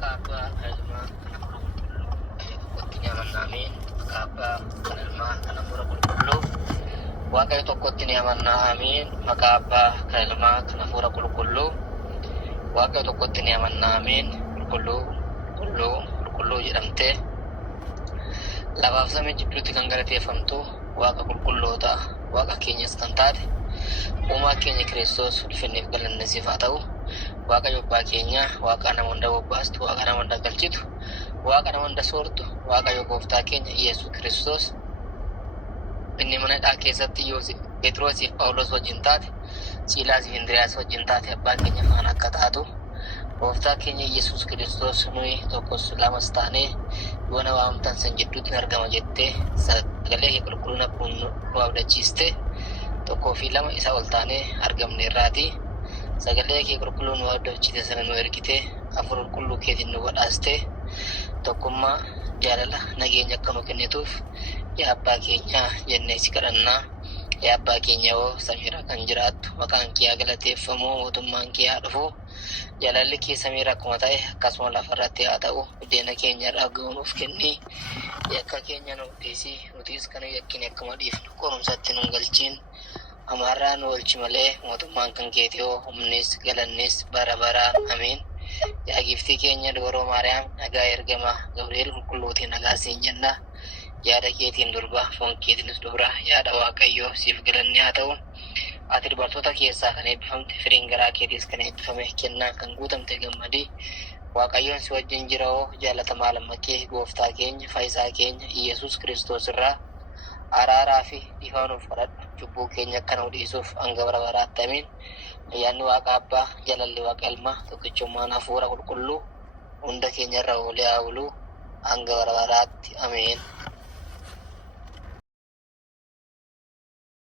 Kapa kalma kanapura kullu tokkotti amanna amin. Kapa kalma kanapura kullu Waaqayyo tokkotti amanna amin. Kapa kalma kanapura kullu Waaqayyo tokkotti amanna amin. Kullu jedhamte lafaaf samii jidduutti kan galateeffamtu Waaqa qulqulloota Waaqa keenyas kan taate uumaa keenya Kiristoos ulfinneef galanni siif haa ta'u. Waaqayyo abbaa keenya Waaqa nama hunda bobbaastu, Waaqa nama hunda galchitu, Waaqa nama hunda soortu, Waaqayyo gooftaa keenya Yesuus Kiristoos inni mana hidhaa keessatti Phexrosiif Phaawulos wajjin taate, Siilaasiif Indiriyaas wajjin taate abbaa keenya faana akka taatu gooftaa keenya Yesuus Kiristoos nuyi tokkos lamas taanee yoo na waamtan san jidduutti argama jettee sagalee qulqullina kun nu abdachiiste tokkoo fi lama isa ol taanee argamne irraati. Sagalee kee qulqulluu nu abdachiite sana nu ergite afur qulqulluu keetiin nu badhaaste tokkummaa jaalala nageenya akka nu kennituuf yaa abbaa keenya jennee si kadhannaa. Yaa abbaa keenya yoo samiirra kan jiraattu maqaan kee haa galateeffamu, mootummaan kee haa dhufu, jaalalli kee samiirra akkuma ta'e akkasuma lafarratti haa ta'u. Buddeena keenya irraa nuuf kenni, yakka keenya nuuf dhiisi, nutis kan yakkine akkuma dhiifnu qorumsatti nu galchiin. Amaarraa nu oolchi malee mootummaan kan keeti yoo humnis galannis bara baraan amiin. Yaa giftii keenya Dubroo Maariyaam nagaa ergama Gabri'eel qulqulluutiin nagaa siin jenna. Yaada keetiin durba foon keetiinis dubra yaada Waaqayyoo siif galanni haa ta'u. Ati dubartoota keessaa kan eebbifamte firiin garaa keetiis kan eebbifame kennaan kan guutamte gammadii Waaqayyoon si wajjin jira oo jaalatamaa lammakkee gooftaa keenya fayyisaa keenya Yesuus Kiristoos irraa araaraa fi dhiifama nuuf kadhadhu. Cubbuu keenya akka nu dhiisuuf hanga bara baraatti amiin. Ayyaanni Waaqa Abbaa, jaalalli Waaqa Ilmaa, tokkichummaan Hafuura Qulqulluu hunda keenya irra oolee haa bulu hanga bara baraatti amiin.